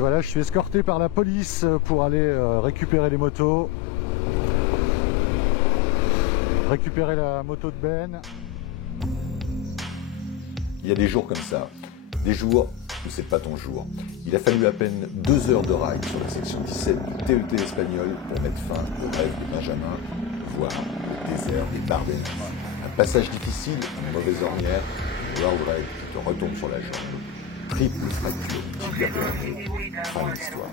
voilà, je suis escorté par la police pour aller récupérer les motos. Récupérer la moto de Ben. Il y a des jours comme ça, des jours où c'est pas ton jour. Il a fallu à peine 2 heures de ride sur la section 17 du TET espagnol pour mettre fin au rêve de Benjamin, voir le désert des Bardennes. Un passage difficile, une mauvaise ornière, une World Raid qui te retombe sur la jambe. Triple fracture, tibia péroné, fin de l'histoire.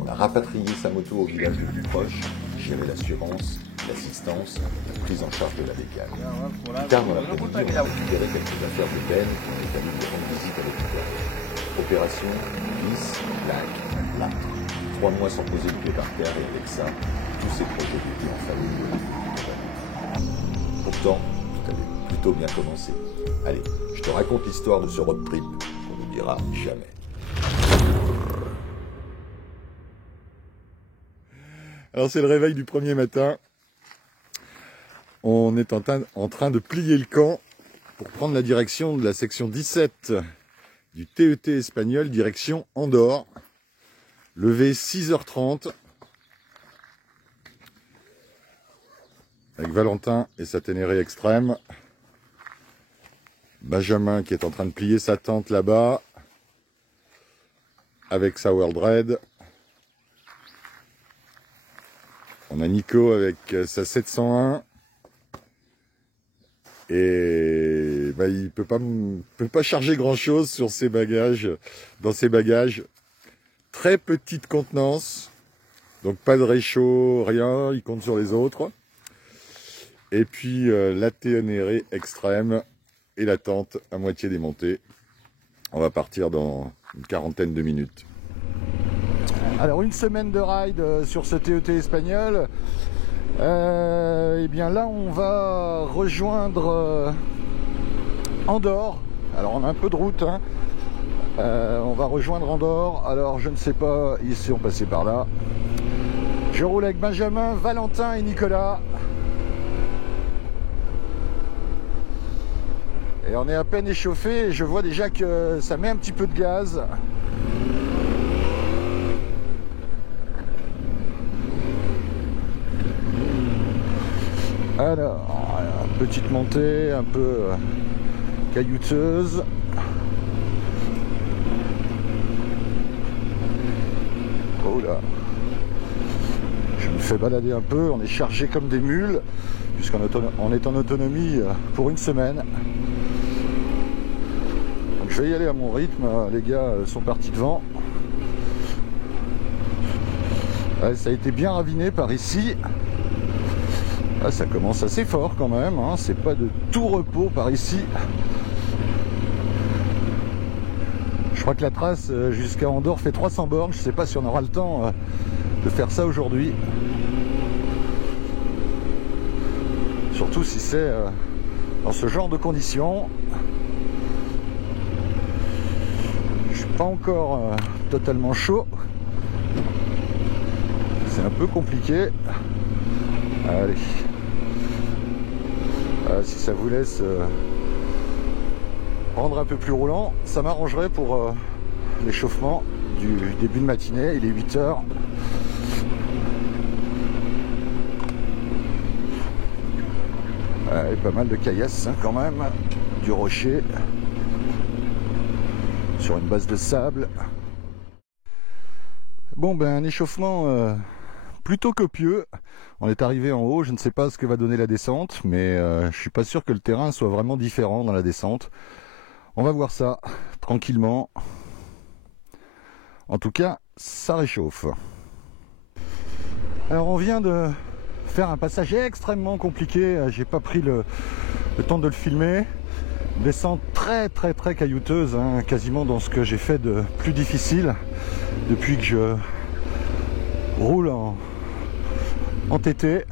On a rapatrié sa moto au village le plus proche, géré l'assurance, l'assistance, la prise en charge de la bécane. Plus tard dans l'après-midi, on a récupéré quelques affaires de Ben qui ont établi de rendre visite à l'hôpital. Opération, lisse, plaque, plâtre. 3 mois sans poser le pied par terre et avec ça, tous ces projets d'été en famille. Pourtant, tout avait plutôt bien commencé. Allez, je te raconte l'histoire de ce road trip qu'on n'oubliera jamais. Alors c'est le réveil du premier matin. On est en train de plier le camp pour prendre la direction de la section 17 du TET espagnol, direction Andorre. Levé 6h30 avec Valentin et sa Ténéré extrême. Benjamin qui est en train de plier sa tente là-bas avec sa World Raid. On a Nico avec sa 701 et bah, il peut pas charger grand chose sur ses bagages, dans ses bagages. Très petite contenance, donc pas de réchaud, rien, il compte sur les autres. Et puis la Ténéré extrême et la tente à moitié démontée. On va partir dans une quarantaine de minutes. Alors une semaine de ride sur ce TET espagnol. Et bien là on va rejoindre Andorre. Alors on a un peu de route, hein. On va rejoindre Andorre. Alors je ne sais pas, ils sont passés par là. Je roule avec Benjamin, Valentin et Nicolas. Et on est à peine échauffé et je vois déjà que ça met un petit peu de gaz. Alors, petite montée un peu caillouteuse. Oh là, je me fais balader un peu, on est chargé comme des mules, puisqu'on est en autonomie pour une semaine. Donc je vais y aller à mon rythme, les gars sont partis devant. Ouais, ça a été bien raviné par ici. Ah, ça commence assez fort quand même, hein. C'est pas de tout repos par ici. Je crois que la trace jusqu'à Andorre fait 300 bornes. Je sais pas si on aura le temps de faire ça aujourd'hui. Surtout si c'est dans ce genre de conditions. Je suis pas encore totalement chaud. C'est un peu compliqué. Allez. Si ça vous laisse rendre un peu plus roulant, ça m'arrangerait pour l'échauffement du début de matinée. Il est 8h. Pas mal de caillasse hein, quand même, du rocher sur une base de sable. Bon ben un échauffement plutôt copieux. On est arrivé en haut, je ne sais pas ce que va donner la descente, mais je suis pas sûr que le terrain soit vraiment différent dans la descente. On va voir ça tranquillement. En tout cas, ça réchauffe. Alors on vient de faire un passage extrêmement compliqué, j'ai pas pris le temps de le filmer. Descente très caillouteuse, hein, quasiment dans ce que j'ai fait de plus difficile depuis que je roule en TT.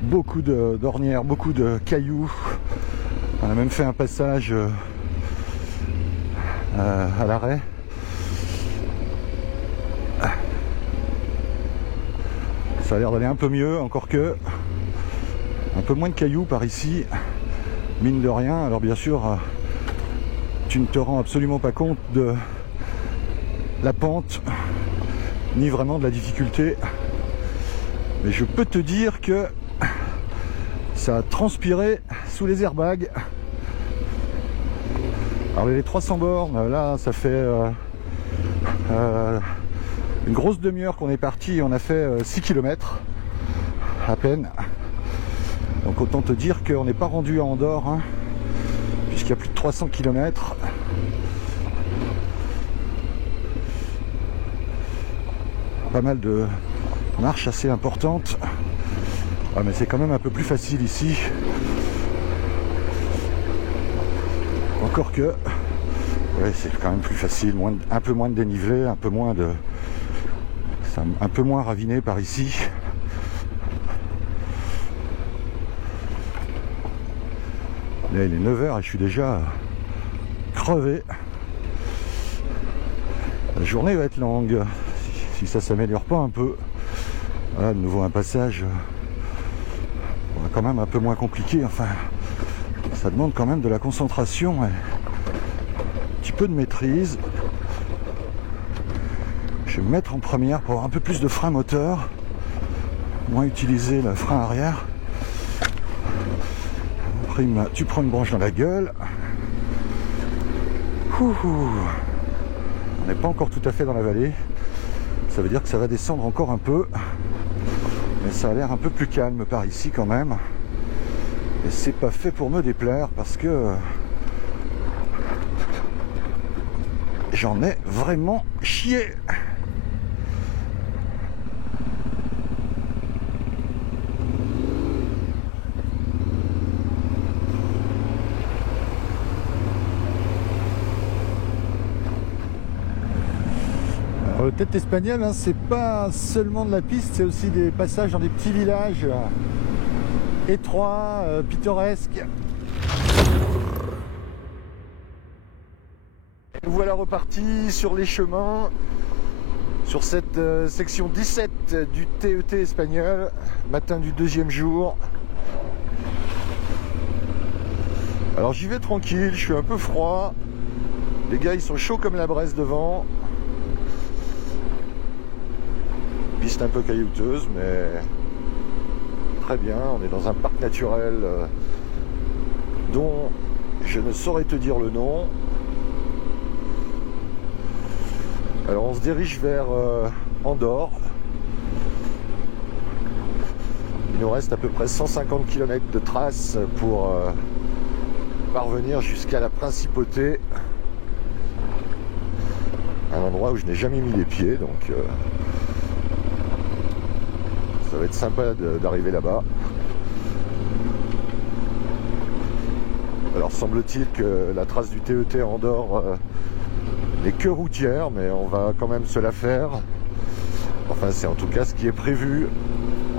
Beaucoup d'ornières, beaucoup de cailloux. On a même fait un passage à l'arrêt. Ça a l'air d'aller un peu mieux, encore que un peu moins de cailloux par ici, mine de rien. Alors bien sûr, tu ne te rends absolument pas compte de la pente, ni vraiment de la difficulté. Mais je peux te dire que ça a transpiré sous les airbags. Alors les 300 bornes, là ça fait une grosse demi-heure qu'on est parti et on a fait 6 km à peine. Donc autant te dire qu'on n'est pas rendu à Andorre, hein, puisqu'il y a plus de 300 km. Pas mal de marches assez importantes. Ah, mais c'est quand même un peu plus facile ici. Encore que, ouais, c'est quand même plus facile, un peu moins de dénivelé, un peu moins raviné par ici. Là, il est 9h et je suis déjà crevé. La journée va être longue, si ça s'améliore pas un peu. Voilà, de nouveau un passage quand même un peu moins compliqué. Enfin, ça demande quand même de la concentration et un petit peu de maîtrise. Je vais me mettre en première pour avoir un peu plus de frein moteur, moins utiliser le frein arrière. Tu prends une branche dans la gueule. On n'est pas encore tout à fait dans la vallée. Ça veut dire que ça va descendre encore un peu. Mais ça a l'air un peu plus calme par ici quand même. Et c'est pas fait pour me déplaire parce que j'en ai vraiment chié. Le tête espagnol, hein, c'est pas seulement de la piste, c'est aussi des passages dans des petits villages étroits, pittoresques. Et nous voilà repartis sur les chemins, sur cette section 17 du TET espagnol, matin du deuxième jour. Alors j'y vais tranquille, je suis un peu froid, les gars ils sont chauds comme la braise devant. Piste un peu caillouteuse, mais très bien. On est dans un parc naturel dont je ne saurais te dire le nom. Alors on se dirige vers Andorre. Il nous reste à peu près 150 km de trace pour parvenir jusqu'à la Principauté, un endroit où je n'ai jamais mis les pieds, donc ça va être sympa d'arriver là-bas. Alors semble-t-il que la trace du TET à Andorre n'est que routière, mais on va quand même se la faire. Enfin, c'est en tout cas ce qui est prévu.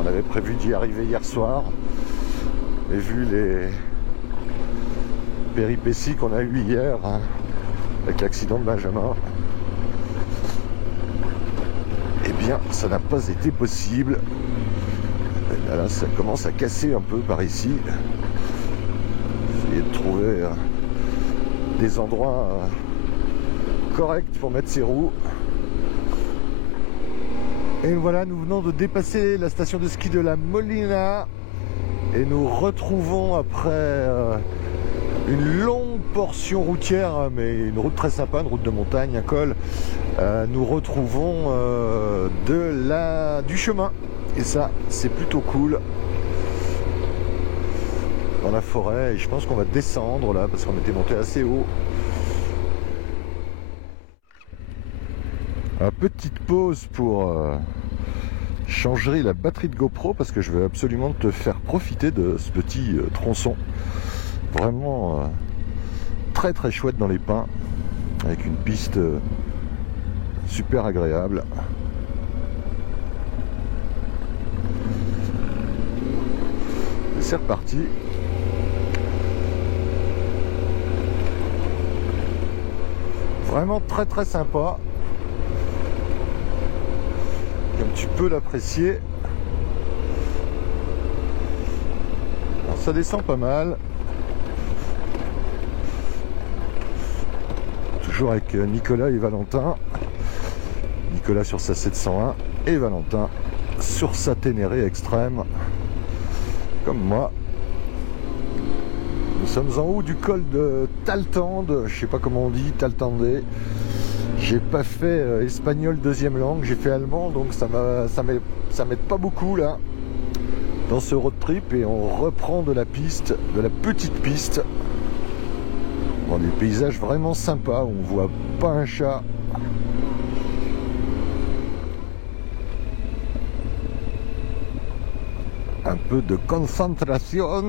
On avait prévu d'y arriver hier soir. Et vu les péripéties qu'on a eues hier, hein, avec l'accident de Benjamin, eh bien, ça n'a pas été possible. Là, ça commence à casser un peu par ici. Essayer de trouver des endroits corrects pour mettre ses roues. Et voilà, nous venons de dépasser la station de ski de la Molina et nous retrouvons après une longue portion routière, mais une route très sympa, une route de montagne, un col. Nous retrouvons du chemin. Et ça, c'est plutôt cool. Dans la forêt, et je pense qu'on va descendre là, parce qu'on était monté assez haut. Petite pause pour changer la batterie de GoPro, parce que je veux absolument te faire profiter de ce petit tronçon. Vraiment très très chouette dans les pins, avec une piste super agréable. C'est reparti. Vraiment très très sympa. Comme tu peux l'apprécier. Alors, ça descend pas mal. Toujours avec Nicolas et Valentin. Nicolas sur sa 701 et Valentin sur sa Ténéré extrême, comme moi. Nous sommes en haut du col de Taltande, je sais pas comment on dit, Taltandé. J'ai pas fait espagnol deuxième langue, j'ai fait allemand, donc ça m'aide pas beaucoup là dans ce road trip, et on reprend de la piste, de la petite piste, dans des paysages vraiment sympas, on voit pas un chat. Un peu de concentration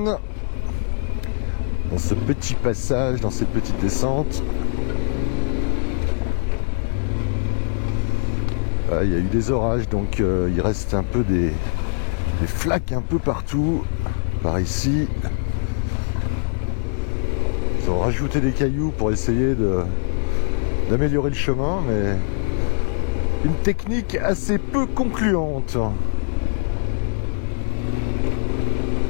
dans ce petit passage, dans cette petite descente. Il y a eu des orages, donc il reste un peu des flaques un peu partout, par ici. Ils ont rajouté des cailloux pour essayer d'améliorer le chemin, mais une technique assez peu concluante.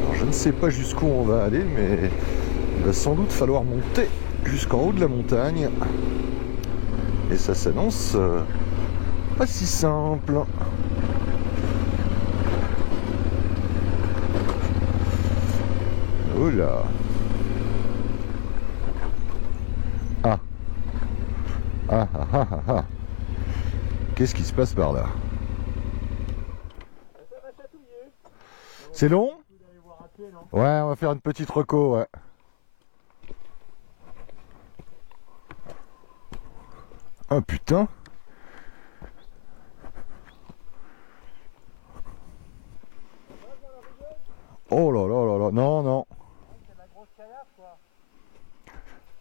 Alors, je ne sais pas jusqu'où on va aller, mais il va sans doute falloir monter jusqu'en haut de la montagne. Et ça s'annonce pas si simple. Oh là. Ah. Ah ah ah ah ah. Qu'est-ce qui se passe par là? C'est long? Ouais, on va faire une petite reco, ouais. Ah putain. Oh là là là là, non, non.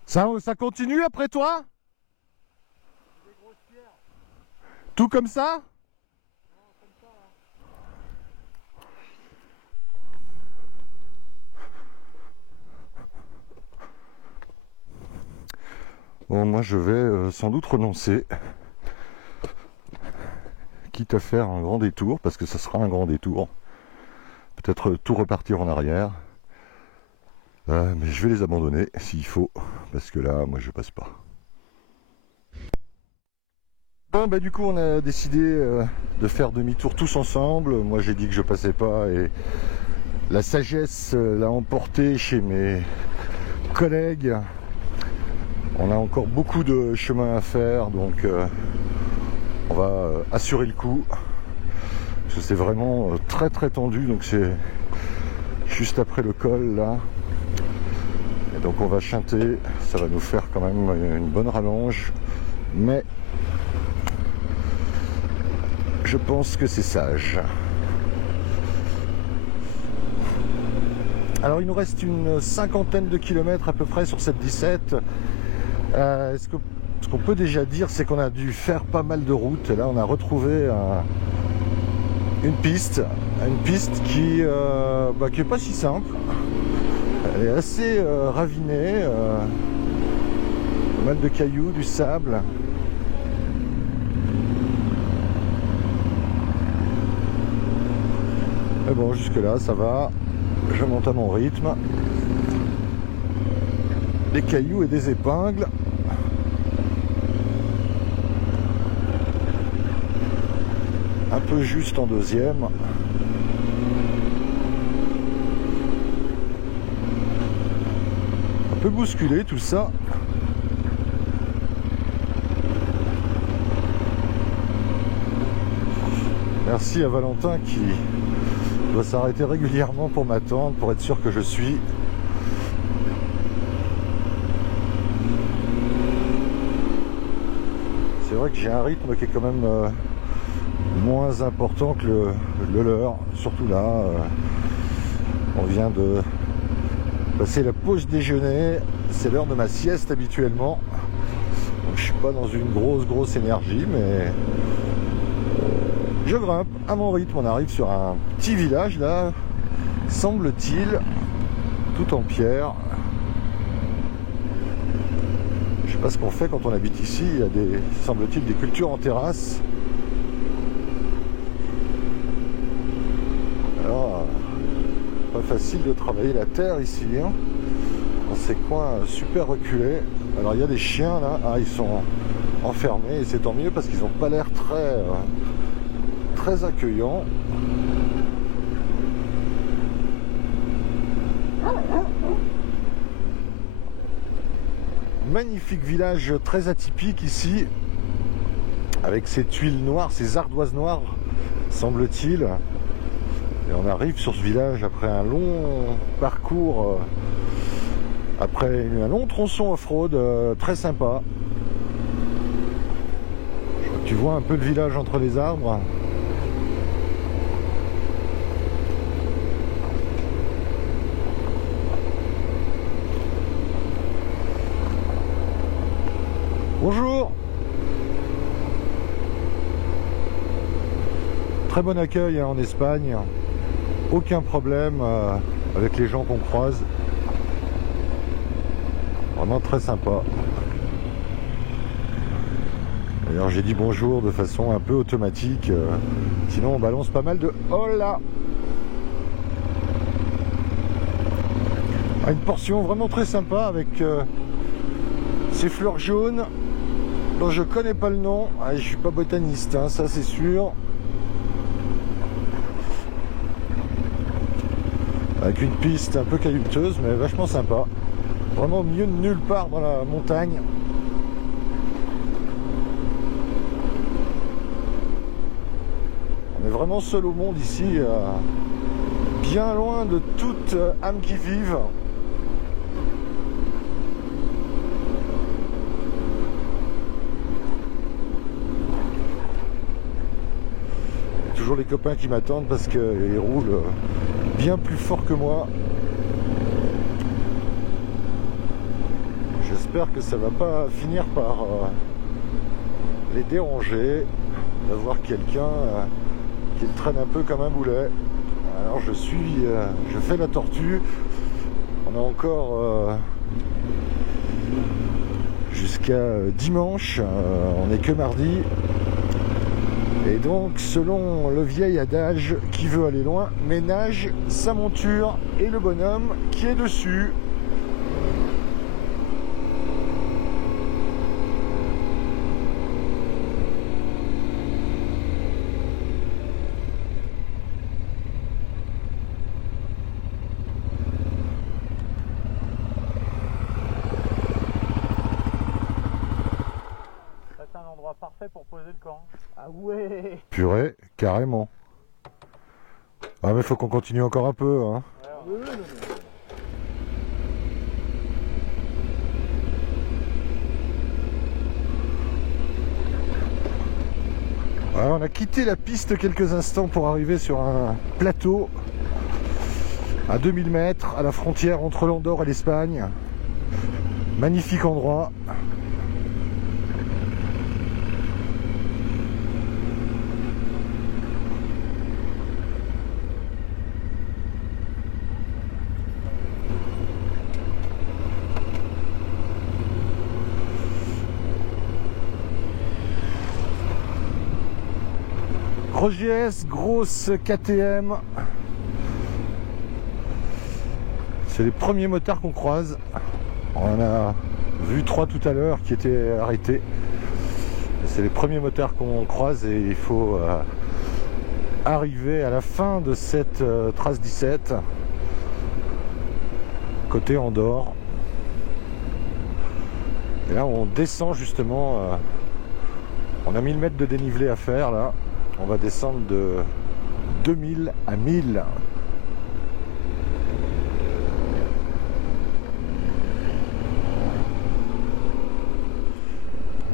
Ça continue après toi? Tout comme ça? Bon, moi je vais sans doute renoncer, quitte à faire un grand détour, parce que ça sera un grand détour. Peut-être tout repartir en arrière. Mais je vais les abandonner s'il faut, parce que là, moi je passe pas. Bon, bah du coup on a décidé de faire demi-tour tous ensemble. Moi j'ai dit que je passais pas, et la sagesse l'a emporté chez mes collègues. On a encore beaucoup de chemin à faire, donc on va assurer le coup. Parce que c'est vraiment très très tendu, donc c'est juste après le col là. Et donc on va chanter, ça va nous faire quand même une bonne rallonge. Mais je pense que c'est sage. Alors il nous reste une cinquantaine de kilomètres à peu près sur cette 17. Ce qu'on peut déjà dire, c'est qu'on a dû faire pas mal de routes. Et là on a retrouvé une piste qui est pas si simple. Elle est assez ravinée, pas mal de cailloux, du sable. Mais bon, jusque là ça va, je monte à mon rythme. Des cailloux et des épingles. Un peu juste en deuxième. Un peu bousculé tout ça. Merci à Valentin qui doit s'arrêter régulièrement pour m'attendre, pour être sûr que je suis. C'est vrai que j'ai un rythme qui est quand même moins important que le leur, surtout là. On vient de passer la pause déjeuner, c'est l'heure de ma sieste habituellement. Donc, je suis pas dans une grosse énergie, mais je grimpe à mon rythme. On arrive sur un petit village là, semble-t-il, tout en pierre. Je sais pas ce qu'on fait quand on habite ici. Il y a semble-t-il, des cultures en terrasse. Alors, pas facile de travailler la terre ici, hein, dans ces coins super reculés. Alors il y a des chiens là, ils sont enfermés, et c'est tant mieux parce qu'ils n'ont pas l'air très accueillants. Magnifique village très atypique ici, avec ces tuiles noires, ces ardoises noires, semble-t-il. Et on arrive sur ce village après un long parcours, après un long tronçon off-road très sympa. Je crois que tu vois un peu le village entre les arbres. Bonjour. Très bon accueil en Espagne. Aucun problème avec les gens qu'on croise. Vraiment très sympa. D'ailleurs j'ai dit bonjour de façon un peu automatique. Sinon on balance pas mal de hola. Une portion vraiment très sympa avec ces fleurs jaunes dont je connais pas le nom. Je suis pas botaniste, hein, ça c'est sûr. Avec une piste un peu caillouteuse mais vachement sympa. Vraiment au milieu de nulle part dans la montagne. On est vraiment seul au monde ici, bien loin de toute âme qui vive. Toujours les copains qui m'attendent parce qu'ils roulent bien plus fort que moi. J'espère que ça va pas finir par les déranger d'avoir quelqu'un qui le traîne un peu comme un boulet. Alors je fais la tortue. On a encore jusqu'à dimanche, on n'est que mardi. Et donc, selon le vieil adage, qui veut aller loin, ménage sa monture et le bonhomme qui est dessus. C'est un endroit parfait pour poser le camp. Ah ouais. Purée, carrément. Ah mais faut qu'on continue encore un peu, hein. Ouais, on a quitté la piste quelques instants pour arriver sur un plateau à 2000 mètres à la frontière entre l'Andorre et l'Espagne. Magnifique endroit. Grosse GS, grosse KTM. C'est les premiers motards qu'on croise. On en a vu 3 tout à l'heure qui étaient arrêtés. C'est les premiers motards qu'on croise et il faut arriver à la fin de cette trace 17 côté Andorre. Et là on descend justement, on a 1000 mètres de dénivelé à faire là. On va descendre de 2000 à 1000.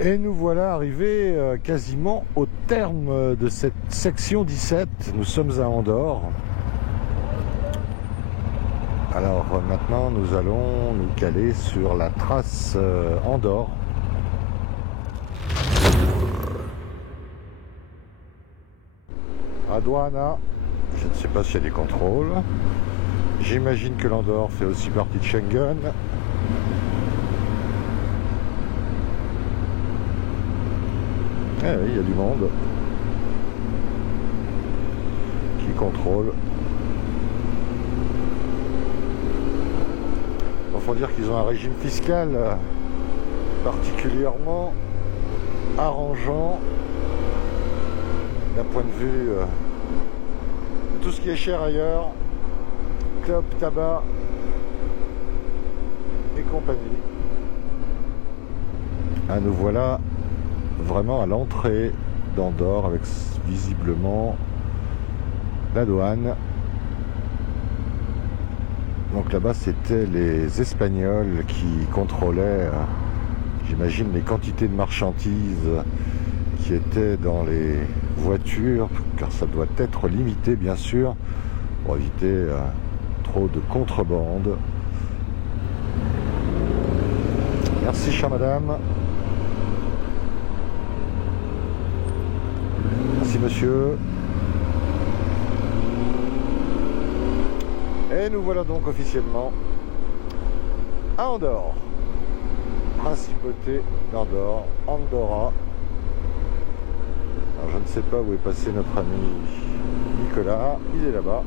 Et nous voilà arrivés quasiment au terme de cette section 17. Nous sommes à Andorre. Alors maintenant nous allons nous caler sur la trace Andorre. Douane, je ne sais pas s'il y a des contrôles. J'imagine que l'Andorre fait aussi partie de Schengen. Eh oui, il y a du monde qui contrôle. Il faut dire qu'ils ont un régime fiscal particulièrement arrangeant d'un point de vue de tout ce qui est cher ailleurs, clope, tabac et compagnie. Ah, nous voilà vraiment à l'entrée d'Andorre avec visiblement la douane. Donc là-bas c'était les Espagnols qui contrôlaient, j'imagine, les quantités de marchandises qui étaient dans les voitures, car ça doit être limité bien sûr pour éviter trop de contrebande. Merci chère madame. Merci monsieur. Et nous voilà donc officiellement à Andorre. Principauté d'Andorre, Andorra. Alors je ne sais pas où est passé notre ami Nicolas, il est là-bas.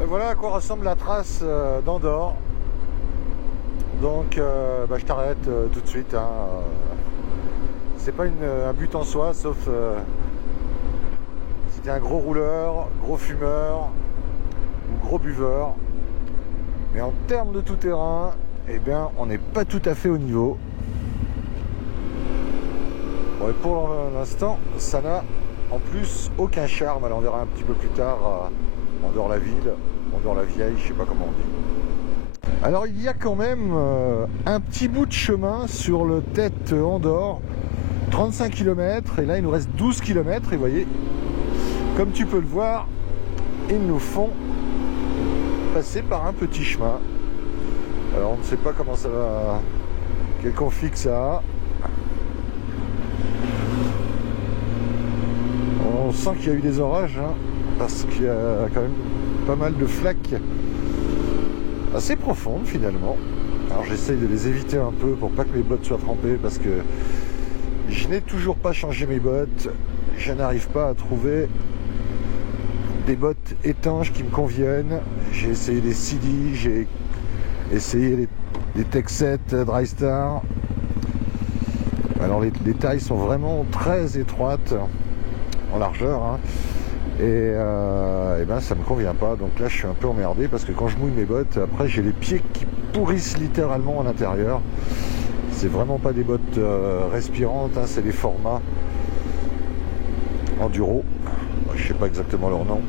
Et voilà à quoi ressemble la trace d'Andorre. Donc je t'arrête tout de suite. C'est pas un but en soi, sauf si t'es un gros rouleur, gros fumeur ou gros buveur. Mais en termes de tout terrain, eh bien, on n'est pas tout à fait au niveau. Bon, et pour l'instant, ça n'a en plus aucun charme. Alors on verra un petit peu plus tard Andorre-la-Ville, Andorre-la-Vieille, je sais pas comment on dit. Alors il y a quand même un petit bout de chemin sur le tête Andorre, 35 km, et là il nous reste 12 km, et vous voyez, comme tu peux le voir, ils nous font passer par un petit chemin. Alors on ne sait pas comment ça va, quel config ça a. On sent qu'il y a eu des orages, parce qu'il y a quand même pas mal de flaques assez profondes finalement. Alors j'essaye de les éviter un peu pour pas que mes bottes soient trempées, parce que je n'ai toujours pas changé mes bottes. Je n'arrive pas à trouver des bottes étanches qui me conviennent. J'ai essayé des CD, j'ai essayé les Tech 7 Drystar. Alors les tailles sont vraiment très étroites en largeur, et ben ça me convient pas. Donc là je suis un peu emmerdé, parce que quand je mouille mes bottes, après j'ai les pieds qui pourrissent littéralement à l'intérieur. C'est vraiment pas des bottes respirantes, c'est des formats enduro. Je sais pas exactement leur nom.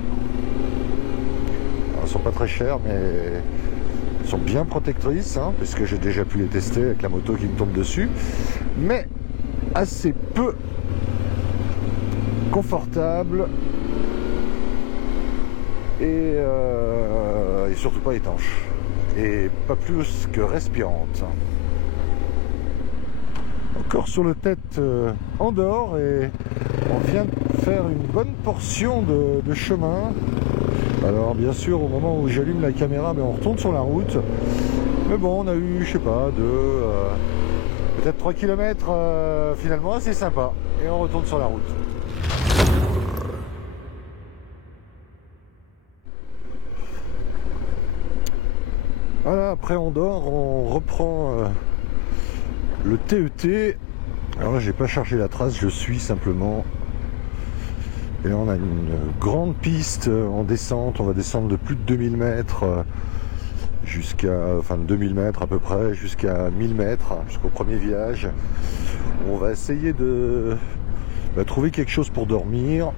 Alors, elles sont pas très chères, mais elles sont bien protectrices, puisque j'ai déjà pu les tester avec la moto qui me tombe dessus, mais assez peu confortable et surtout pas étanche, et pas plus que respirante. Encore sur le tête Andorre, et on vient de faire une bonne portion de chemin. Alors bien sûr au moment où j'allume la caméra, on retourne sur la route, mais bon, on a eu, je sais pas, peut-être 3 km finalement assez sympa, et on retourne sur la route. Voilà, après Andorre, on reprend le TET. Alors là j'ai pas chargé la trace, je suis simplement. Et là on a une grande piste en descente, on va descendre de plus de 2000 mètres de 2000 mètres à peu près, jusqu'à 1000 mètres, jusqu'au premier village. On va essayer de trouver quelque chose pour dormir.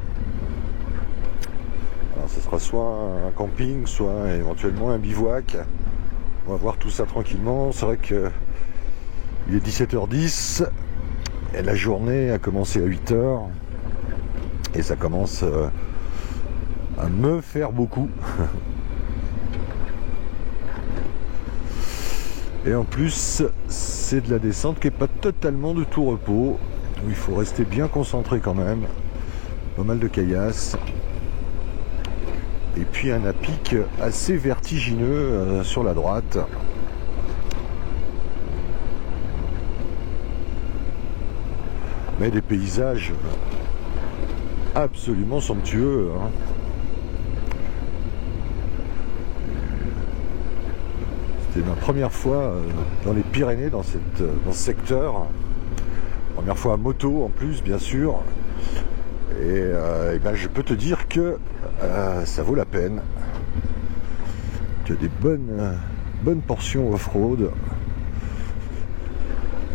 Alors ce sera soit un camping, soit éventuellement un bivouac. On va voir tout ça tranquillement. C'est vrai que il est 17h10 et la journée a commencé à 8h, et ça commence à me faire beaucoup. Et en plus c'est de la descente qui n'est pas totalement de tout repos, où il faut rester bien concentré quand même. Pas mal de caillasses, et puis un pic assez vertigineux sur la droite. Mais des paysages absolument somptueux. C'était ma première fois dans les Pyrénées, dans ce secteur. Première fois à moto en plus, bien sûr. Et ben, je peux te dire que ça vaut la peine. Tu as des bonnes portions off-road.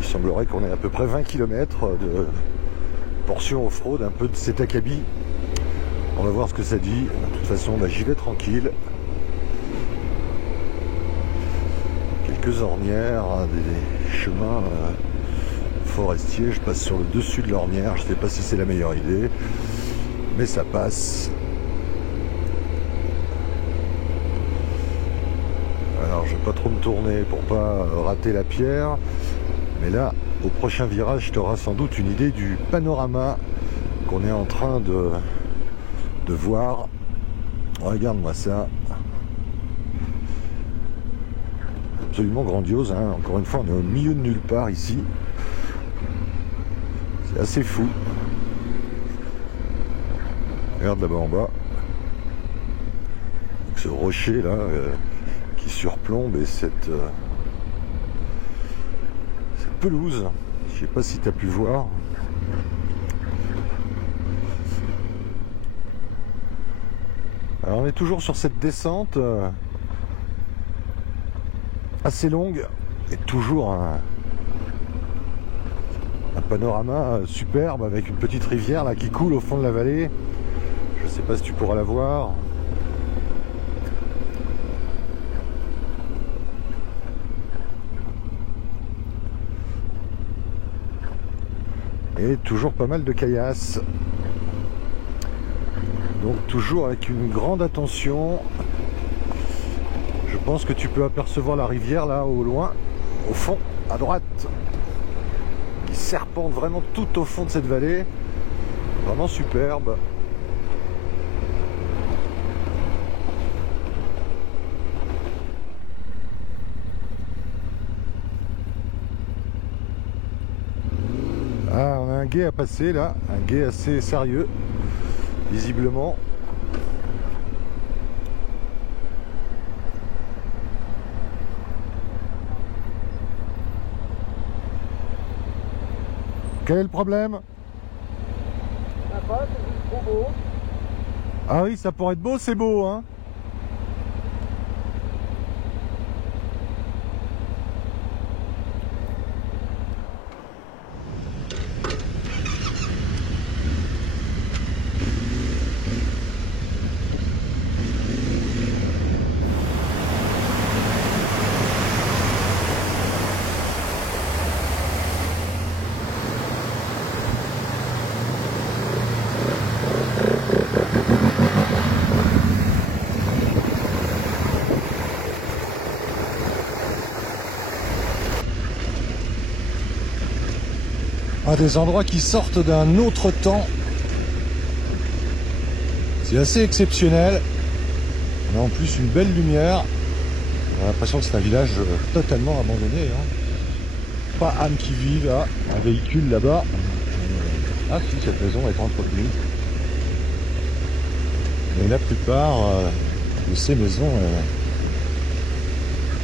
Il semblerait qu'on ait à peu près 20 km de portions off-road, un peu de Setakabi. On va voir ce que ça dit. De toute façon, bah, j'y vais tranquille. Quelques ornières, des chemins forestiers. Je passe sur le dessus de l'ornière. Je ne sais pas si c'est la meilleure idée, mais ça passe. Alors, je ne vais pas trop me tourner pour pas rater la pierre. Mais là, au prochain virage, tu auras sans doute une idée du panorama qu'on est en train de voir. Regarde-moi ça. Absolument grandiose, hein. Encore une fois, on est au milieu de nulle part ici. C'est assez fou. Regarde là-bas en bas. Donc, ce rocher là qui surplombe et cette pelouse. Je sais pas si tu as pu voir. Alors on est toujours sur cette descente assez longue et toujours un panorama superbe avec une petite rivière là qui coule au fond de la vallée. Je sais pas si tu pourras la voir. Et toujours pas mal de caillasses. Donc toujours avec une grande attention. Je pense que tu peux apercevoir la rivière là au loin, au fond, à droite, qui serpente vraiment tout au fond de cette vallée. Vraiment superbe. Ah, on a un gué à passer là, un gué assez sérieux, visiblement. Quel est le problème? Sympa, c'est juste trop beau. Ah oui, ça pourrait être beau, c'est beau, hein. Des endroits qui sortent d'un autre temps. C'est assez exceptionnel. On a en plus une belle lumière. On a l'impression que c'est un village totalement abandonné, hein. Pas âme qui vit là, un véhicule là-bas. Ah si, cette maison est entretenue. Mais la plupart de ces maisons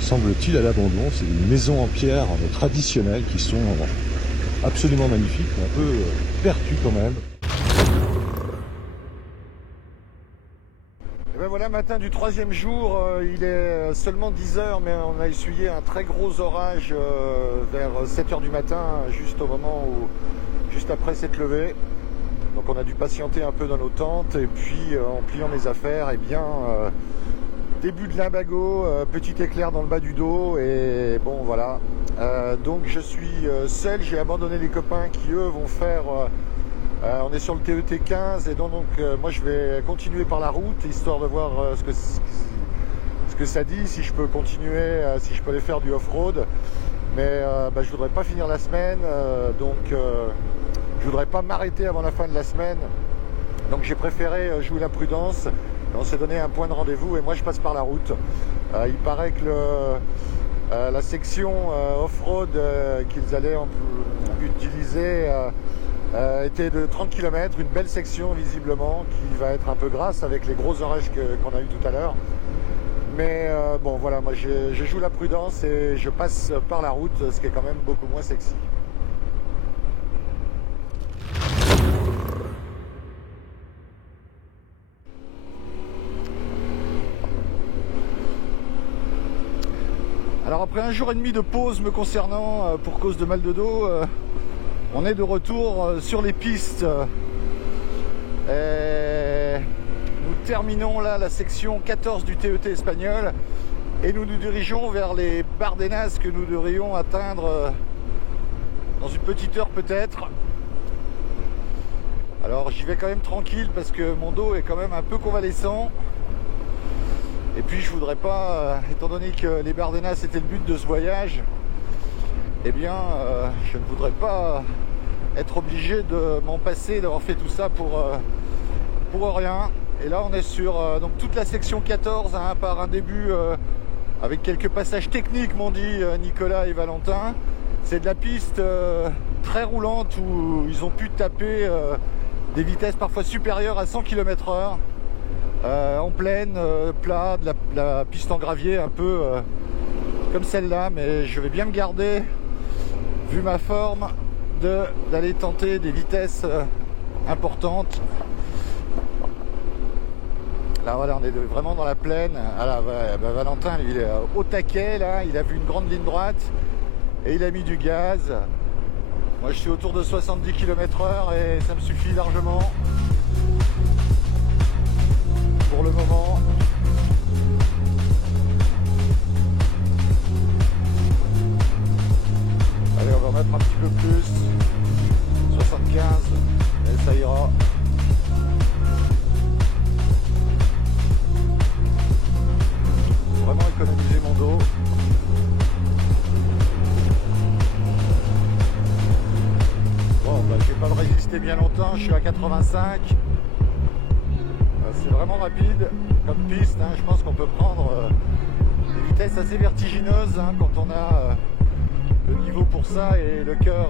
semble-t-il à l'abandon. C'est des maisons en pierre traditionnelles qui sont absolument magnifique, un peu perdu quand même. Et ben voilà, matin du 3e jour, il est seulement 10 h, mais on a essuyé un très gros orage vers 7 h du matin, juste au moment où, juste après cette levée. Donc on a dû patienter un peu dans nos tentes, et puis en pliant mes affaires, et bien début de limbago, petit éclair dans le bas du dos, et bon voilà. Donc je suis seul, j'ai abandonné les copains qui eux vont faire, on est sur le TET 15 et donc moi je vais continuer par la route histoire de voir ce que ça dit, si je peux continuer, si je peux aller faire du off-road, mais je voudrais pas finir la semaine, donc je voudrais pas m'arrêter avant la fin de la semaine, donc j'ai préféré jouer la prudence. On s'est donné un point de rendez-vous et moi je passe par la route. Il paraît que la section off-road qu'ils allaient utiliser était de 30 km, une belle section visiblement qui va être un peu grasse avec les gros orages qu'on a eu tout à l'heure. Mais bon voilà, moi je joue la prudence et je passe par la route, ce qui est quand même beaucoup moins sexy. Alors après 1 jour et demi de pause me concernant pour cause de mal de dos, on est de retour sur les pistes. Et nous terminons là la section 14 du TET espagnol et nous nous dirigeons vers les Bardenas que nous devrions atteindre dans une petite heure peut-être. Alors j'y vais quand même tranquille parce que mon dos est quand même un peu convalescent. Et puis je voudrais pas, étant donné que les Bardenas c'était le but de ce voyage, eh bien je ne voudrais pas être obligé de m'en passer, d'avoir fait tout ça pour rien. Et là on est sur donc toute la section 14 hein, par un début avec quelques passages techniques m'ont dit Nicolas et Valentin. C'est de la piste très roulante où ils ont pu taper des vitesses parfois supérieures à 100 km/h. En plaine, plat, de la piste en gravier un peu comme celle-là, mais je vais bien me garder, vu ma forme, d'aller tenter des vitesses importantes. Là voilà, on est vraiment dans la plaine. Ah là, Valentin lui, il est au taquet là, il a vu une grande ligne droite et il a mis du gaz. Moi je suis autour de 70 km/h et ça me suffit largement. Pour le moment. Allez, on va en mettre un petit peu plus. 75. Et ça ira. Vraiment économiser mon dos. Bon, bah, je vais pas le résister bien longtemps. Je suis à 85. C'est vraiment rapide comme piste, hein. Je pense qu'on peut prendre des vitesses assez vertigineuses hein, quand on a le niveau pour ça et le cœur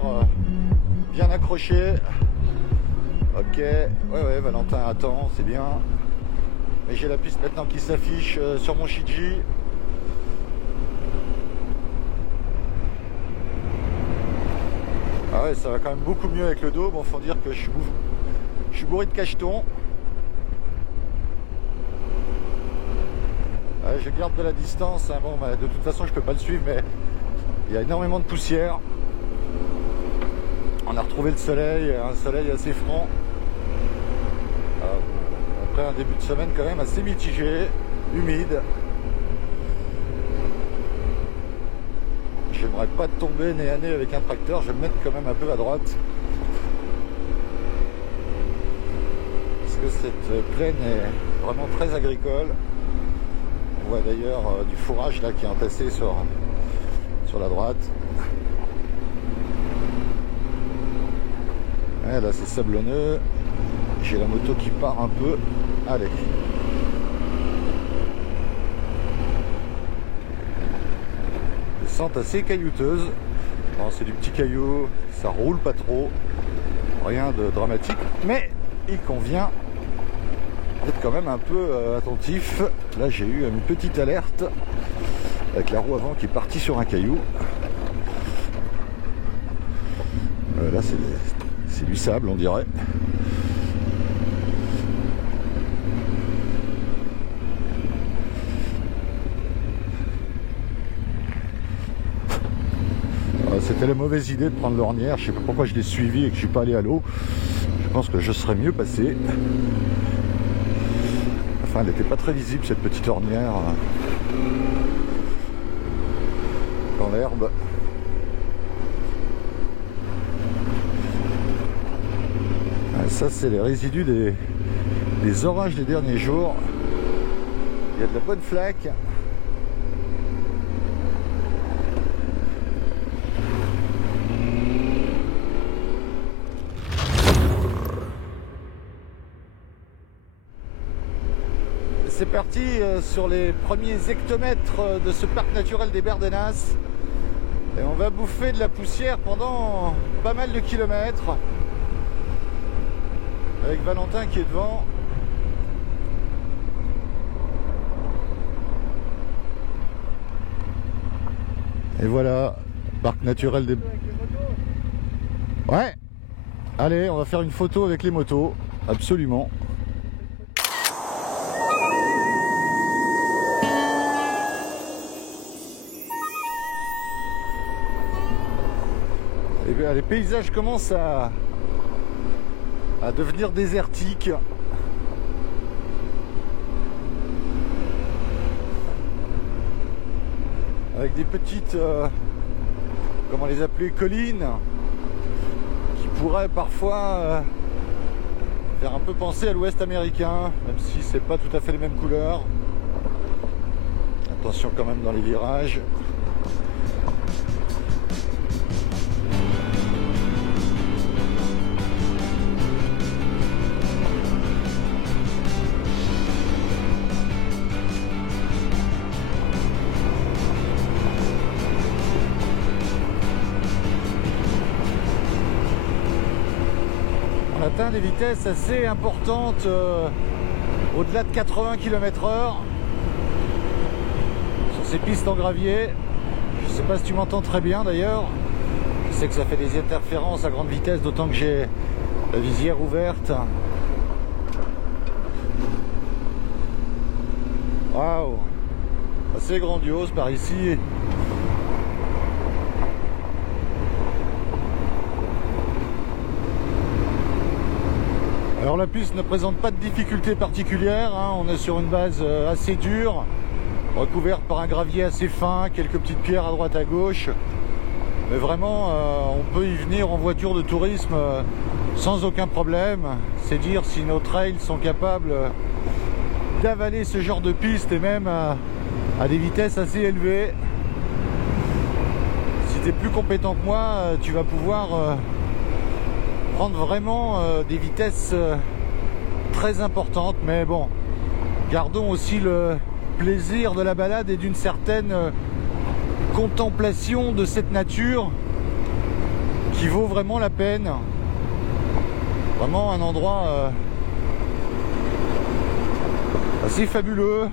bien accroché. Ok, ouais, Valentin attend, c'est bien. Mais j'ai la piste maintenant qui s'affiche sur mon Shiji. Ah ouais, ça va quand même beaucoup mieux avec le dos. Bon, faut dire que je suis bourré de cachetons. Je garde de la distance, hein. Bon, bah, de toute façon je peux pas le suivre, mais il y a énormément de poussière. On a retrouvé le soleil, un soleil assez franc. Après un début de semaine quand même assez mitigé, humide. J'aimerais pas tomber nez à nez avec un tracteur, je vais me mettre quand même un peu à droite. Parce que cette plaine est vraiment très agricole. On voit d'ailleurs du fourrage là qui est entassé sur la droite. Et là c'est sablonneux. J'ai la moto qui part un peu. Allez. Descente assez caillouteuse. Bon, c'est du petit caillou, ça roule pas trop. Rien de dramatique. Mais il convient d'être quand même un peu attentif. Là j'ai eu une petite alerte avec la roue avant qui est partie sur un caillou. Là c'est du sable on dirait. C'était la mauvaise idée de prendre l'ornière. Je sais pas pourquoi je l'ai suivi et que je suis pas allé à l'eau. Je pense que je serais mieux passé. Enfin, elle n'était pas très visible cette petite ornière dans l'herbe. Ça, c'est les résidus des orages des derniers jours. Il y a de la bonne flaque. C'est parti sur les premiers hectomètres de ce parc naturel des Bardenas et on va bouffer de la poussière pendant pas mal de kilomètres avec Valentin qui est devant. Et voilà, parc naturel des... Ouais. Allez, on va faire une photo avec les motos, absolument. Et bien, les paysages commencent à devenir désertiques. Avec des petites, comment les appeler, collines, qui pourraient parfois faire un peu penser à l'ouest américain, même si c'est pas tout à fait les mêmes couleurs. Attention quand même dans les virages. On atteint des vitesses assez importantes, au-delà de 80 km/h sur ces pistes en gravier. Je sais pas si tu m'entends très bien d'ailleurs. Je sais que ça fait des interférences à grande vitesse, d'autant que j'ai la visière ouverte. Waouh, assez grandiose par ici. Alors la piste ne présente pas de difficulté particulière, hein. On est sur une base assez dure, recouverte par un gravier assez fin, quelques petites pierres à droite à gauche. Mais vraiment, on peut y venir en voiture de tourisme sans aucun problème. C'est dire si nos trails sont capables d'avaler ce genre de piste et même à des vitesses assez élevées. Si tu es plus compétent que moi, tu vas pouvoir prendre vraiment des vitesses très importantes. Mais bon, gardons aussi le plaisir de la balade et d'une certaine contemplation de cette nature qui vaut vraiment la peine. Vraiment un endroit assez fabuleux.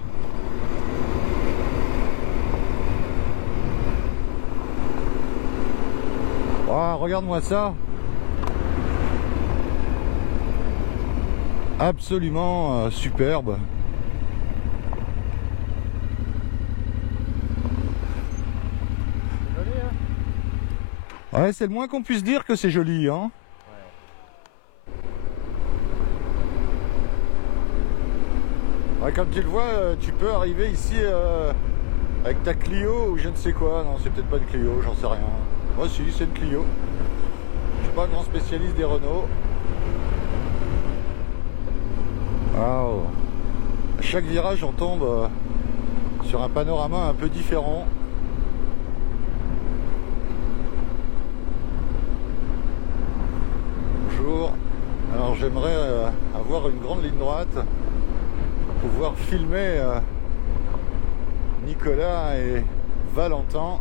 Oh, regarde-moi ça. Absolument superbe. C'est joli, hein? Ouais, c'est le moins qu'on puisse dire que c'est joli, hein. Ouais, comme tu le vois, tu peux arriver ici avec ta Clio ou je ne sais quoi. Non, c'est peut-être pas une Clio, j'en sais rien. Moi, si, c'est une Clio. Je suis pas un grand spécialiste des Renault. Waouh. À chaque virage, on tombe sur un panorama un peu différent. Bonjour. Alors, j'aimerais avoir une grande ligne droite pour pouvoir filmer Nicolas et Valentin.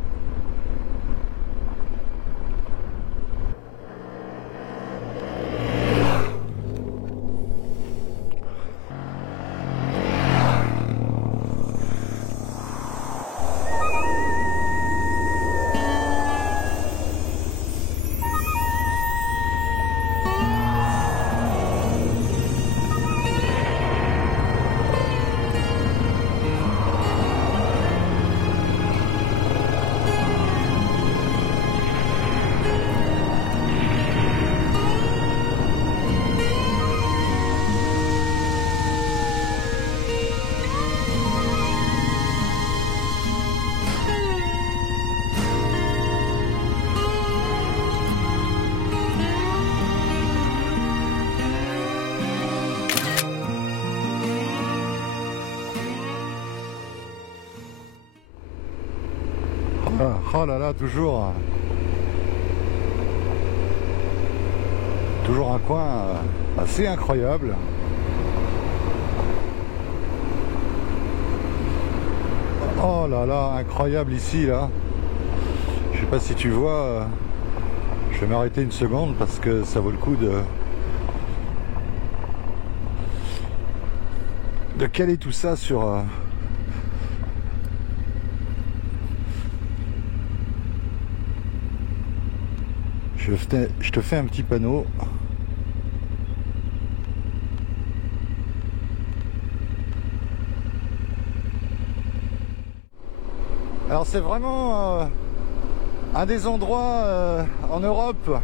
Oh là là, toujours un coin assez incroyable. Oh là là, incroyable ici là. Je sais pas si tu vois, je vais m'arrêter une seconde parce que ça vaut le coup de caler tout ça sur je te fais un petit panneau. Alors c'est vraiment un des endroits en Europe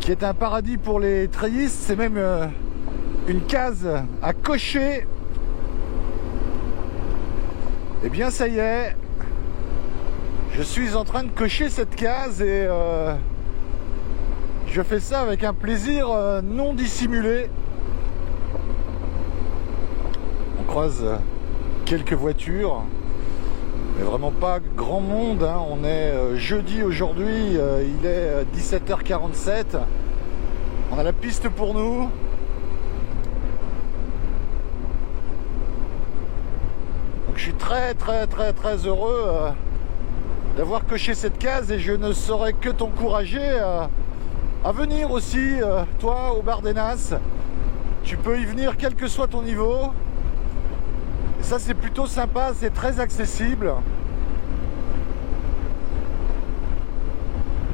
qui est un paradis pour les treillistes. C'est même une case à cocher. Et bien ça y est, je suis en train de cocher cette case et je fais ça avec un plaisir non dissimulé. On croise quelques voitures, mais vraiment pas grand monde, hein. On est jeudi aujourd'hui, il est 17h47. On a la piste pour nous. Donc je suis très heureux d'avoir coché cette case et je ne saurais que t'encourager à venir aussi, toi, au Bar des Nasses. Tu peux y venir quel que soit ton niveau. Et ça, c'est plutôt sympa, c'est très accessible.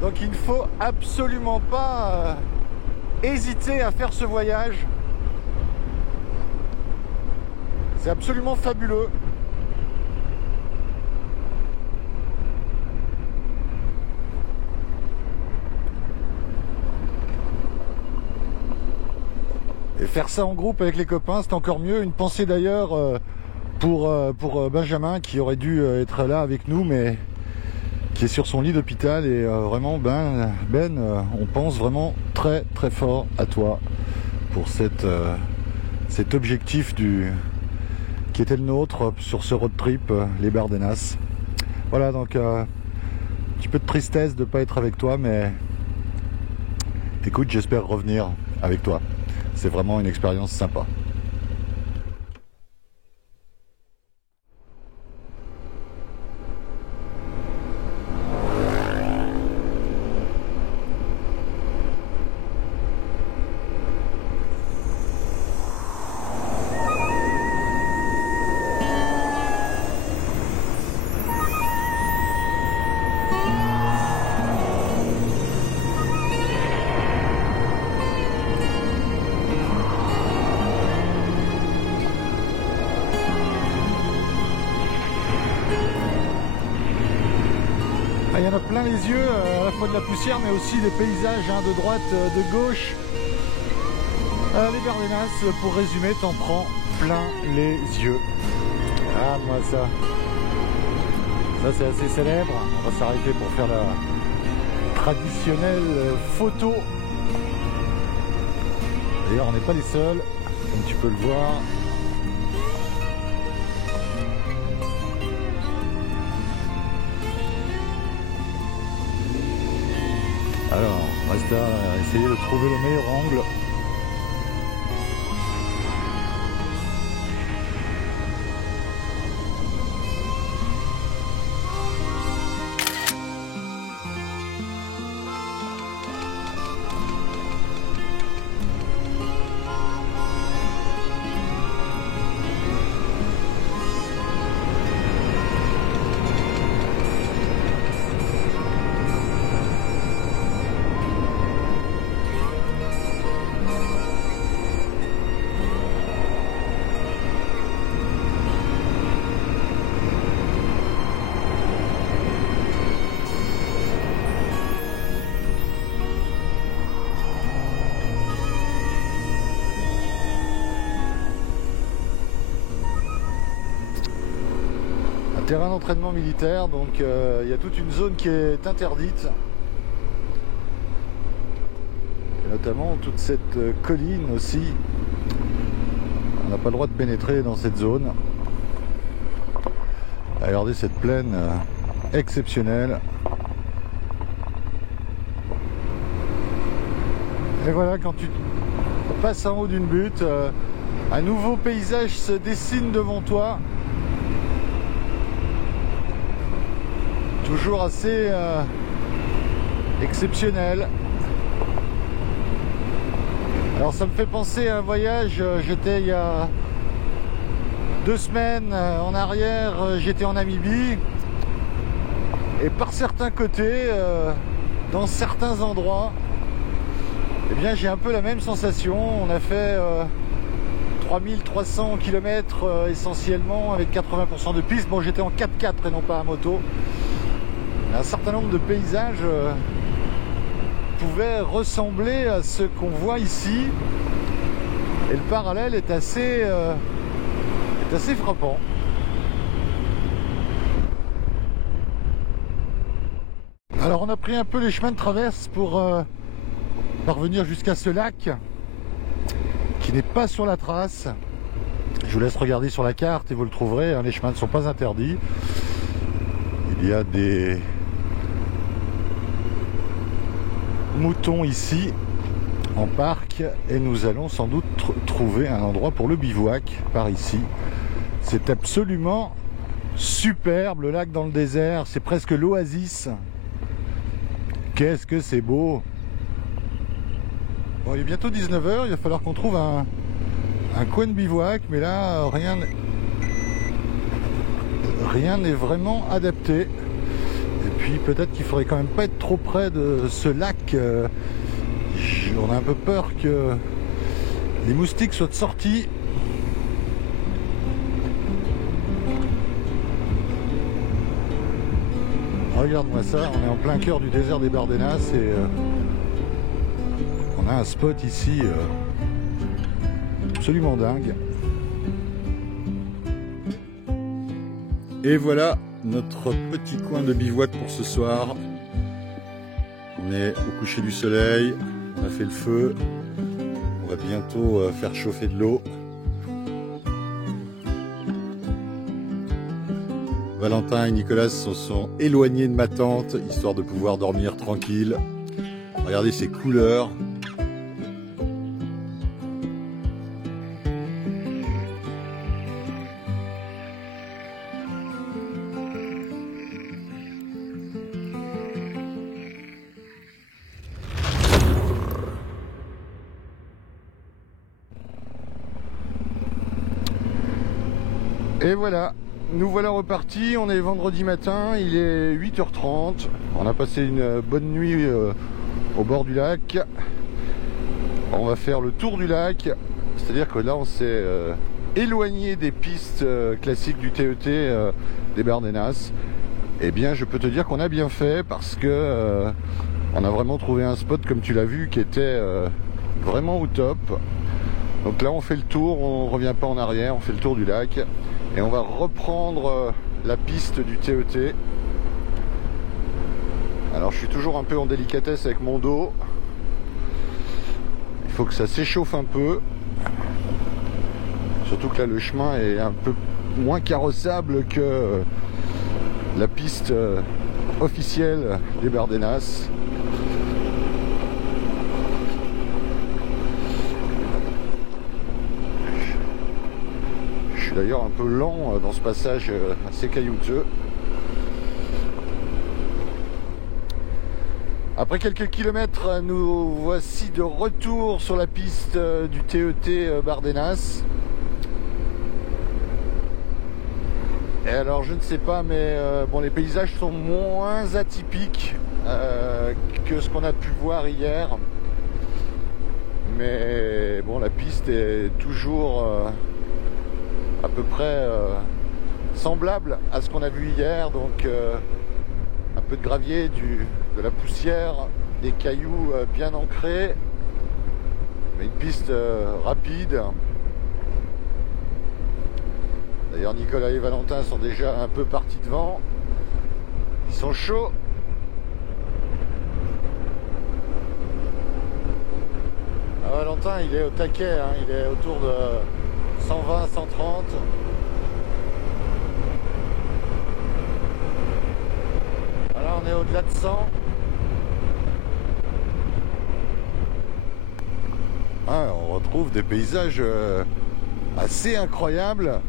Donc il ne faut absolument pas hésiter à faire ce voyage. C'est absolument fabuleux. Et faire ça en groupe avec les copains, c'est encore mieux. Une pensée d'ailleurs pour Benjamin qui aurait dû être là avec nous, mais qui est sur son lit d'hôpital. Et vraiment, Ben, on pense vraiment très fort à toi pour cet objectif qui était le nôtre sur ce road trip, les Bars des Nasses. Voilà, donc un petit peu de tristesse de ne pas être avec toi, mais écoute, j'espère revenir avec toi. C'est vraiment une expérience sympa. Il y en a plein les yeux, à la fois de la poussière, mais aussi des paysages de droite, de gauche. Les Bars des Nasses, pour résumer, t'en prends plein les yeux. Ah, moi ça c'est assez célèbre. On va s'arrêter pour faire la traditionnelle photo. D'ailleurs, on n'est pas les seuls, comme tu peux le voir. Alors, on reste à essayer de trouver le meilleur angle. Terrain d'entraînement militaire, donc il y a toute une zone qui est interdite. Et notamment toute cette colline aussi. On n'a pas le droit de pénétrer dans cette zone. Regardez cette plaine exceptionnelle. Et voilà, quand tu passes en haut d'une butte, un nouveau paysage se dessine devant toi. Toujours assez exceptionnel. Alors ça me fait penser à un voyage, j'étais il y a 2 semaines en arrière, j'étais en Namibie. Et par certains côtés, dans certains endroits, eh bien j'ai un peu la même sensation. On a fait 3300 km, essentiellement avec 80% de piste. Bon, j'étais en 4x4 et non pas à moto. un certain nombre de paysages pouvaient ressembler à ce qu'on voit ici. Et le parallèle est assez frappant. Alors on a pris un peu les chemins de traverse pour parvenir jusqu'à ce lac qui n'est pas sur la trace. Je vous laisse regarder sur la carte et vous le trouverez, hein, les chemins ne sont pas interdits. Il y a des moutons ici en parc et nous allons sans doute trouver un endroit pour le bivouac par ici. C'est absolument superbe, le lac dans le désert, c'est presque l'oasis. Qu'est-ce que c'est beau! Bon, il est bientôt 19 h, il va falloir qu'on trouve un coin de bivouac, mais là rien n'est vraiment adapté. Et puis peut-être qu'il faudrait quand même pas être trop près de ce lac. On a un peu peur que les moustiques soient sortis. Regarde-moi ça, on est en plein cœur du désert des Bardenas et on a un spot ici absolument dingue. Et voilà notre petit coin de bivouac pour ce soir. On est au coucher du soleil, on a fait le feu, on va bientôt faire chauffer de l'eau. Valentin et Nicolas se sont éloignés de ma tente, histoire de pouvoir dormir tranquille. Regardez ces couleurs. Et voilà, nous voilà repartis, on est vendredi matin, il est 8 h 30. On a passé une bonne nuit au bord du lac. On va faire le tour du lac, c'est-à-dire que là on s'est éloigné des pistes classiques du TET des Bardenas. Eh bien je peux te dire qu'on a bien fait parce que on a vraiment trouvé un spot, comme tu l'as vu, qui était vraiment au top. Donc là on fait le tour, on revient pas en arrière, on fait le tour du lac. Et on va reprendre la piste du TET. Alors je suis toujours un peu en délicatesse avec mon dos. Il faut que ça s'échauffe un peu. Surtout que là le chemin est un peu moins carrossable que la piste officielle des Bardenas. Je suis d'ailleurs un peu lent dans ce passage assez caillouteux. Après quelques kilomètres, nous voici de retour sur la piste du TET Bardenas. Et alors je ne sais pas, mais bon, les paysages sont moins atypiques que ce qu'on a pu voir hier. Mais bon, la piste est toujours à peu près semblable à ce qu'on a vu hier, donc un peu de gravier, de la poussière, des cailloux bien ancrés, mais une piste rapide. D'ailleurs Nicolas et Valentin sont déjà un peu partis devant, ils sont chauds. Valentin il est au taquet, hein, il est autour de 120, 130. Voilà, on est au-delà de 100. Ah, on retrouve des paysages assez incroyables.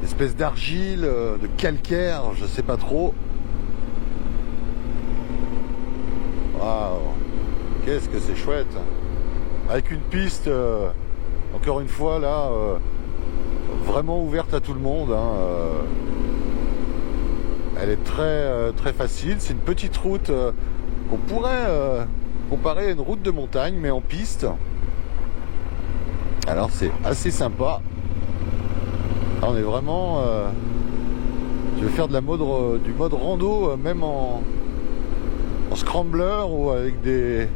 Une espèce d'argile, de calcaire, je sais pas trop. Waouh, qu'est-ce que c'est chouette. Avec une piste... encore une fois là, vraiment ouverte à tout le monde, hein, elle est très facile, c'est une petite route qu'on pourrait comparer à une route de montagne mais en piste. Alors c'est assez sympa. Là, on est vraiment, tu Je vais faire du mode rando, même en scrambler ou avec des...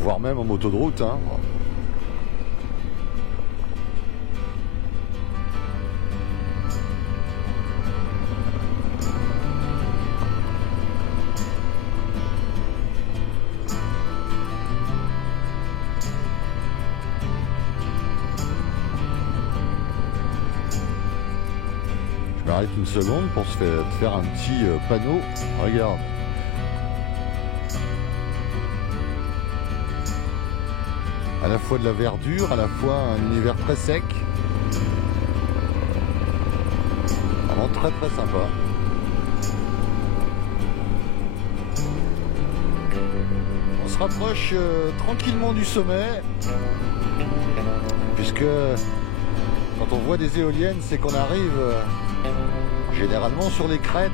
voire même en moto de route. Hein. Je m'arrête une seconde pour se faire un petit panneau. Regarde. À la fois de la verdure, à la fois un univers très sec. Vraiment très très sympa. On se rapproche tranquillement du sommet. Puisque quand on voit des éoliennes, c'est qu'on arrive généralement sur les crêtes.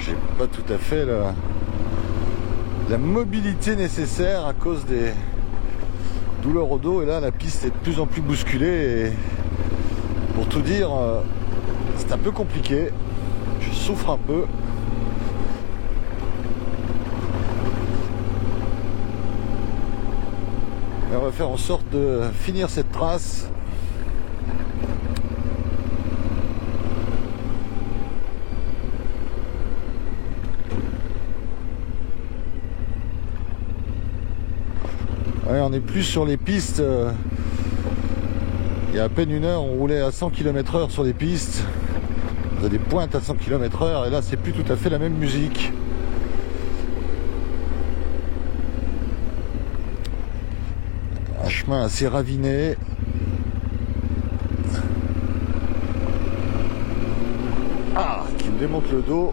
J'ai pas tout à fait la mobilité nécessaire à cause des douleurs au dos, et là la piste est de plus en plus bousculée et pour tout dire c'est un peu compliqué, je souffre un peu. Et on va faire en sorte de finir cette trace. Ouais, on est plus sur les pistes. Il y a à peine une heure, on roulait à 100 km/h sur les pistes. On a des pointes à 100 km/h et là, c'est plus tout à fait la même musique. Un chemin assez raviné. Ah, qui me démonte le dos.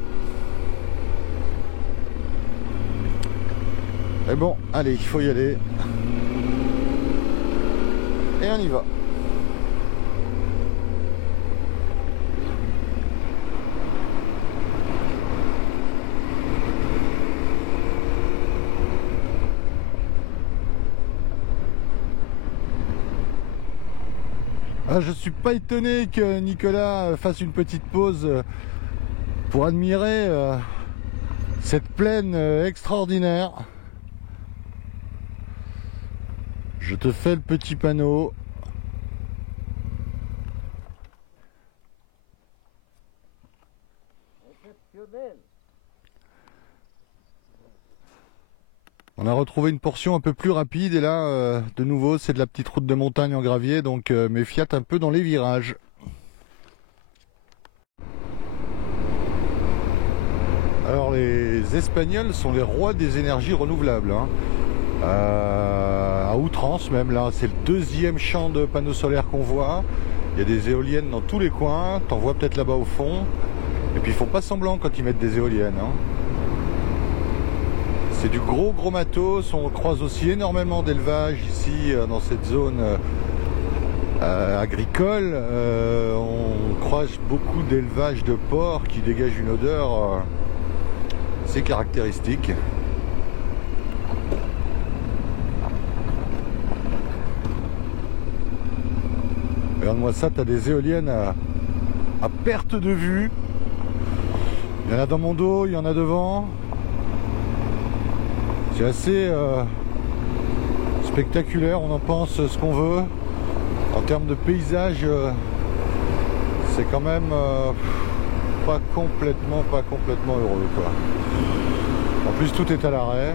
Mais bon, allez, il faut y aller. Et on y va. Je suis pas étonné que Nicolas fasse une petite pause pour admirer cette plaine extraordinaire. Je te fais le petit panneau. On a retrouvé une portion un peu plus rapide et là, de nouveau, c'est de la petite route de montagne en gravier, donc méfiate un peu dans les virages. Alors les Espagnols sont les rois des énergies renouvelables, hein. À outrance même, là c'est le deuxième champ de panneaux solaires qu'on voit. Il y a des éoliennes dans tous les coins, t'en vois peut-être là-bas au fond. Et puis ils font pas semblant quand ils mettent des éoliennes, hein. C'est du gros matos. On croise aussi énormément d'élevage ici dans cette zone agricole. On croise beaucoup d'élevage de porcs qui dégagent une odeur assez caractéristique. Regarde-moi ça, tu as des éoliennes à perte de vue. Il y en a dans mon dos, il y en a devant. C'est assez spectaculaire, on en pense ce qu'on veut. En termes de paysage, c'est quand même pas complètement heureux, quoi. En plus tout est à l'arrêt.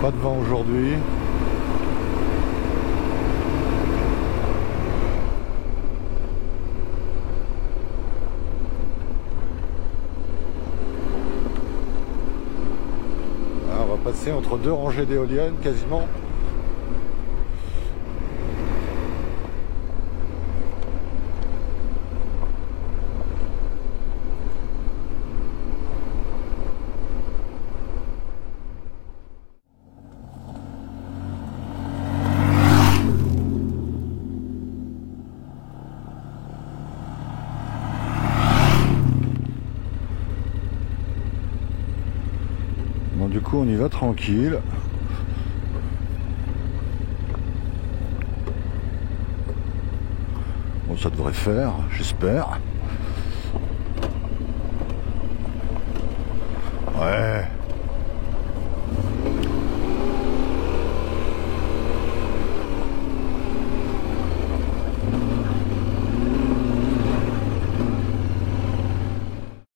Pas de vent aujourd'hui. Passer entre deux rangées d'éoliennes quasiment. Bon, du coup on y va tranquille. Bon, ça devrait faire, j'espère. Ouais.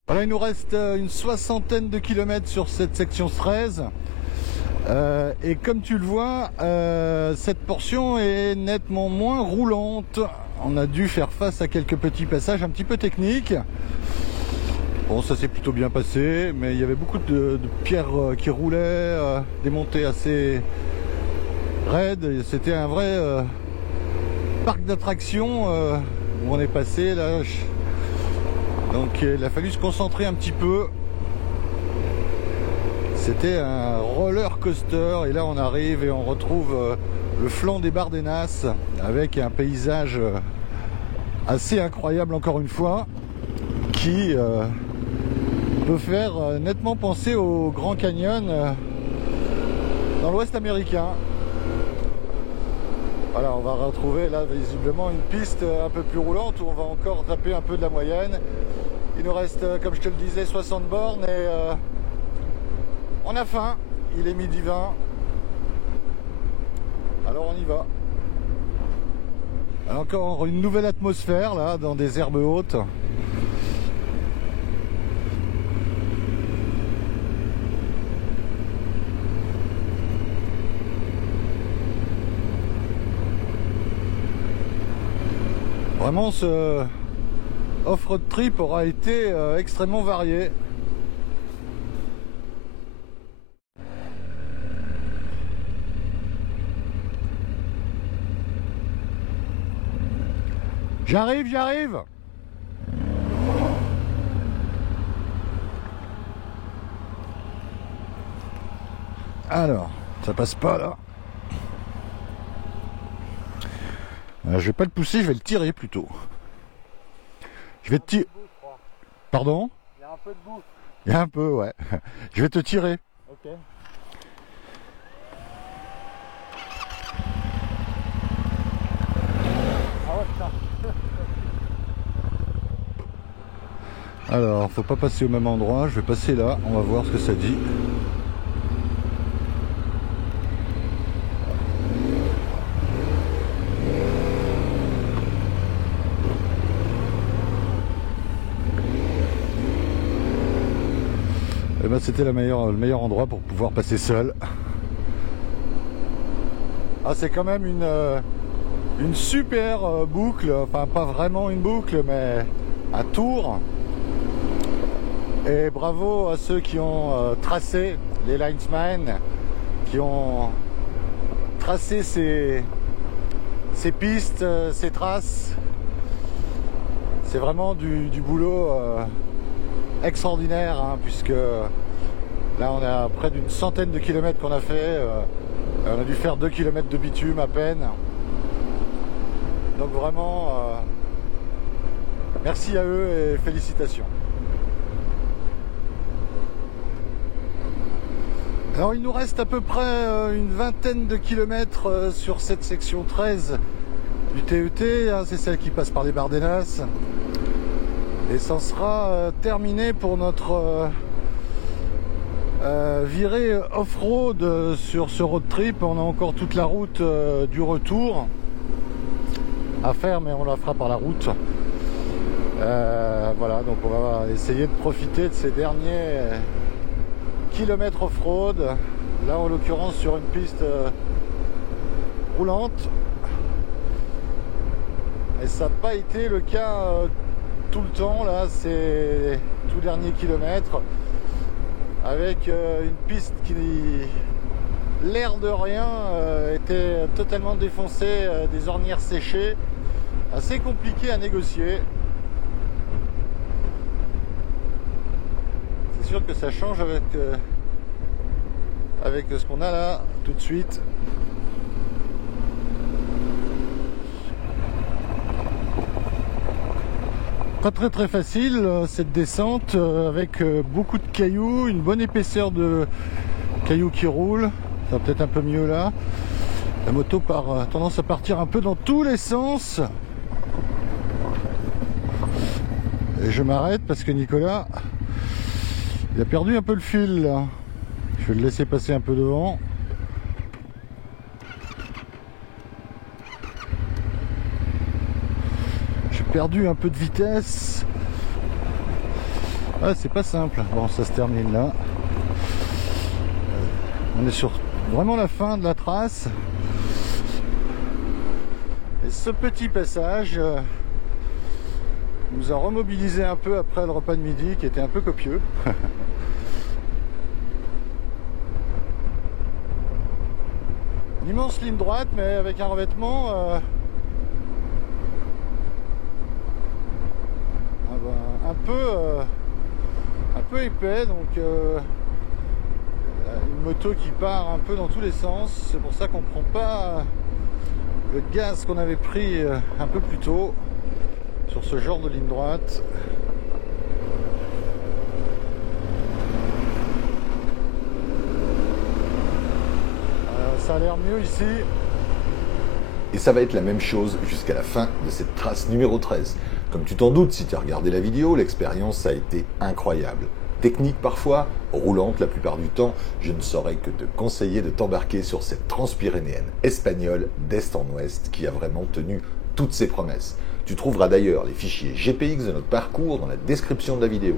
Voilà, il nous reste une soixantaine de kilomètres sur cette section 13. Et comme tu le vois, cette portion est nettement moins roulante. On a dû faire face à quelques petits passages un petit peu techniques. Bon, ça s'est plutôt bien passé, mais il y avait beaucoup de pierres qui roulaient, des montées assez raides. C'était un vrai parc d'attractions où on est passé là. Donc il a fallu se concentrer un petit peu. C'était un roller coaster et là on arrive et on retrouve le flanc des Bardenas avec un paysage assez incroyable encore une fois qui peut faire nettement penser au Grand Canyon dans l'Ouest américain. Voilà, on va retrouver là visiblement une piste un peu plus roulante où on va encore taper un peu de la moyenne. Il nous reste, comme je te le disais, 60 bornes et on a faim. Il est midi 20. Alors on y va. Alors encore une nouvelle atmosphère là dans des herbes hautes. Vraiment ce off-road trip aura été extrêmement varié. J'arrive. Alors, ça passe pas là. Je vais pas le pousser, je vais le tirer plutôt. Je vais te tirer. Pardon? Il y a un peu de boue. Il y a un peu, ouais. Je vais te tirer. Ok. Ah ouais, putain. Alors, faut pas passer au même endroit. Je vais passer là. On va voir ce que ça dit. Et ben, c'était le meilleur endroit pour pouvoir passer seul. Ah, c'est quand même une super boucle. Enfin, pas vraiment une boucle, mais un tour. Et bravo à ceux qui ont tracé, les linesmen, qui ont tracé ces pistes, ces traces. C'est vraiment du boulot extraordinaire, hein, puisque là on est à près d'une centaine de kilomètres qu'on a fait. On a dû faire 2 km de bitume à peine. Donc vraiment, merci à eux et félicitations. Alors il nous reste à peu près une vingtaine de kilomètres sur cette section 13 du TET, hein, c'est celle qui passe par les Bardenas. Et ça sera terminé pour notre virée off-road sur ce road trip. On a encore toute la route du retour à faire, mais on la fera par la route. Voilà, donc on va essayer de profiter de ces derniers kilomètres off-road, là en l'occurrence sur une piste roulante, et ça n'a pas été le cas tout le temps. Là c'est tout dernier kilomètre avec une piste qui, l'air de rien, était totalement défoncée, des ornières séchées, assez compliqué à négocier. C'est sûr que ça change avec ce qu'on a là tout de suite. Pas très facile cette descente avec beaucoup de cailloux, une bonne épaisseur de cailloux qui roulent. Ça va peut-être un peu mieux là. La moto a tendance à partir un peu dans tous les sens. Et je m'arrête parce que Nicolas, il a perdu un peu le fil là. Je vais le laisser passer un peu devant. J'ai perdu un peu de vitesse. Ah, c'est pas simple. Bon, ça se termine là. On est sur vraiment la fin de la trace. Et ce petit passage nous a remobilisé un peu après le repas de midi qui était un peu copieux. Une immense ligne droite mais avec un revêtement un peu épais, donc une moto qui part un peu dans tous les sens. C'est pour ça qu'on prend pas le gaz qu'on avait pris un peu plus tôt sur ce genre de ligne droite. Ça a l'air mieux ici. Et ça va être la même chose jusqu'à la fin de cette trace numéro 13. Comme tu t'en doutes, si tu as regardé la vidéo, l'expérience a été incroyable. Technique parfois, roulante la plupart du temps, je ne saurais que te conseiller de t'embarquer sur cette transpyrénéenne espagnole d'est en ouest qui a vraiment tenu toutes ses promesses. Tu trouveras d'ailleurs les fichiers GPX de notre parcours dans la description de la vidéo.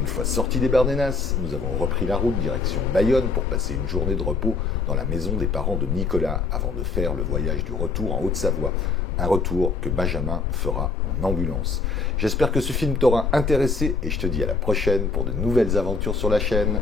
Une fois sortis des Bardenas, nous avons repris la route direction Bayonne pour passer une journée de repos dans la maison des parents de Nicolas avant de faire le voyage du retour en Haute-Savoie. Un retour que Benjamin fera en ambulance. J'espère que ce film t'aura intéressé et je te dis à la prochaine pour de nouvelles aventures sur la chaîne.